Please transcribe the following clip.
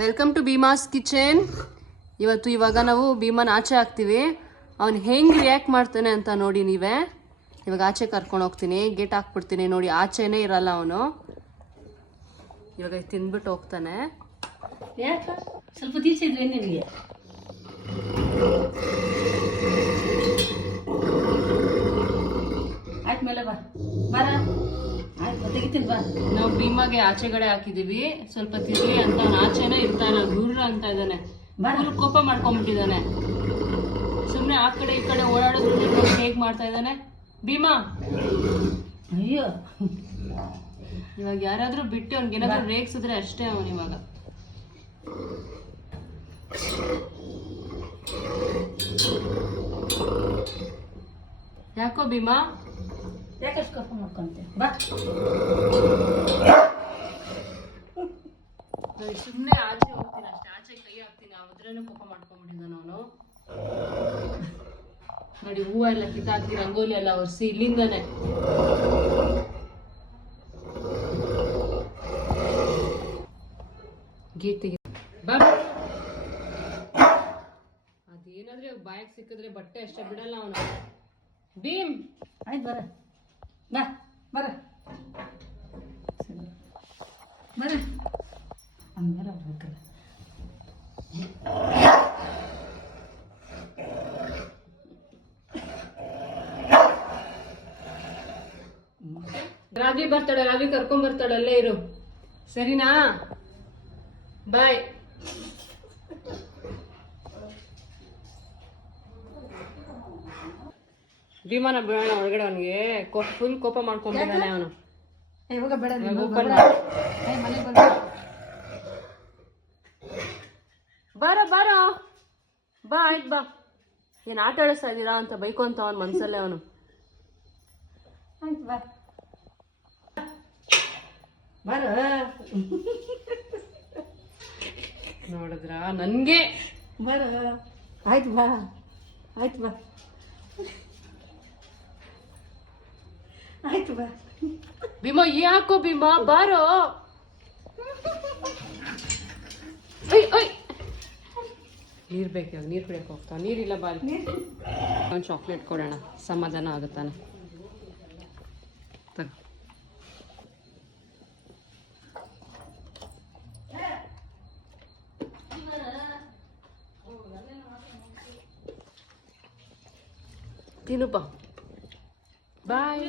Welcome to Bheemas kitchen. ಇವಾಗ ನಾವು ಭೀಮನ್ ಆಚೆ ಹಾಕ್ತೀವಿ. ಅವ್ನು ಹೆಂಗೆ ರಿಯಾಕ್ಟ್ ಮಾಡ್ತಾನೆ ಅಂತ ನೋಡಿ ನೀವೇ. ಇವಾಗ ಆಚೆ ಕರ್ಕೊಂಡು ಹೋಗ್ತೀನಿ, ಗೇಟ್ ಹಾಕ್ಬಿಡ್ತೀನಿ. ನೋಡಿ ಆಚೆನೇ ಇರಲ್ಲ ಅವನು. ಇವಾಗ ತಿಂದ್ಬಿಟ್ಟು ಹೋಗ್ತಾನೆ. ಯಾಕ ಸ್ವಲ್ಪ ತೀಚೆ ಇದ್ರೆ ನಿನಗೆ ಆಯ್ತು ಬಾ ಬಾರ ಆಯ್ತು ತೆಗಿತೀನಿ ಬಾ. ನಾವು ಭೀಮಾಗೆ ಆಚೆಗಡೆ ಹಾಕಿದೀವಿ, ಸ್ವಲ್ಪ ತಿರ್ಲಿ ಅಂತ. ಅವ್ನು ಆಚೆನೇ ಇರ್ತಾನೆ, ಗುರ್ರ ಅಂತ ಇದ್ದಾನೆ. ಫುಲ್ ಕೋಪ ಮಾಡ್ಕೊಂಡ್ಬಿಟ್ಟಿದ್ದಾನೆ. ಸುಮ್ಮನೆ ಆ ಕಡೆ ಈ ಕಡೆ ಓಡಾಡೋದ್ರಲ್ಲಿ ಹೇಗೆ ಮಾಡ್ತಾ ಇದ್ದಾನೆ ಭೀಮಾ. ಅಯ್ಯೋ ಇವಾಗ ಯಾರಾದ್ರೂ ಬಿಟ್ಟು ಅವ್ನಿಗೇನಾದ್ರೂ ರೇಗ್ಸಿದ್ರೆ ಅಷ್ಟೇ ಅವನು. ಇವಾಗ ಯಾಕೋ ಭೀಮಾ ಯಾಕಷ್ಟು ಕೋಪ ಮಾಡ್ಕೊಂತೆ ಬಾ. ಸುಮ್ಮನೆ ಆಚೆ ಹೋಗ್ತೀನಿ ಅಷ್ಟೇ, ಆಚೆ ಕೈ ಹಾಕ್ತೀನಿ, ಅದ್ರೇನು ಕೋಪ ಮಾಡ್ಕೊಂಡ್ಬಿಟ್ಟಿದ್ದಾನ ಅವನು. ನೋಡಿ ಹೂವು ಎಲ್ಲ ಕಿತ್ತಾಕ್ತಿ, ರಂಗೋಲಿ ಎಲ್ಲ ಒರೆಸಿ ಇಲ್ಲಿಂದಾನೆ. ಗೀತಿಗೆ ಬಾ. ಅದೇನಾದ್ರೆ ಬಾಯಿಗೆ ಸಿಕ್ಕಿದ್ರೆ ಬಟ್ಟೆ ಅಷ್ಟೇ ಬಿಡಲ್ಲ ಅವನು. ಭೀಮ್ ಆಯ್ತು ಬರ ಬಾ ಬರ ಬರ ಹಂಗಾರ ಆಗ್ಬೇಕಲ್ಲ. ರಾವಿ ಬರ್ತಾಳೆ, ರಾವಿ ಕರ್ಕೊಂಡ್ ಬರ್ತಾಳೆ, ಅಲ್ಲೇ ಇರು ಸರಿನಾ. ಬಾಯ್. ಭೀಮನ ಬಿಡೋಣ ಒಳಗಡೆ. ಅವನಿಗೆ ಫುಲ್ ಕೋಪ ಮಾಡ್ಕೊಂಡ್ಬಿದ್ದಾನೆ ಅವನು. ಇವಾಗ ಬೇಡ ಬಾರ ಬಾರೋ ಬಾ. ಆಯ್ತು ಬಾ. ಏನ್ ಆಟ ಆಡಿಸ್ತಾ ಇದ್ದೀರಾ ಅಂತ ಬೈಕೊಂತ ಅವನ್ ಮನ್ಸಲ್ಲೇ ಅವನು. ಆಯ್ತು ಬಾ ಬರ ನೋಡಿದ್ರ ನನ್ಗೆ ಬರ. ಆಯ್ತು ಬಾ ಆಯ್ತು ಬಾ ಆಯ್ತು ಬಾ. ಭೀಮಾ ಯಾಕೋ ಭೀಮಾ ಬಾರೋ. ನೀರ್ ಬೇಕು, ನೀರ್ ಕುಡಿಯಕ್ಕೆ ಹೋಗ್ತಾವ. ನೀರಿಲ್ಲ ಬಾಲ್. ಅವ್ನು ಚಾಕ್ಲೇಟ್ ಕೊಡೋಣ, ಸಮಾಧಾನ ಆಗುತ್ತಾನೆ. ತಗೋ. ತಿನ್ನು ಬಾ. ಬಾಯ್.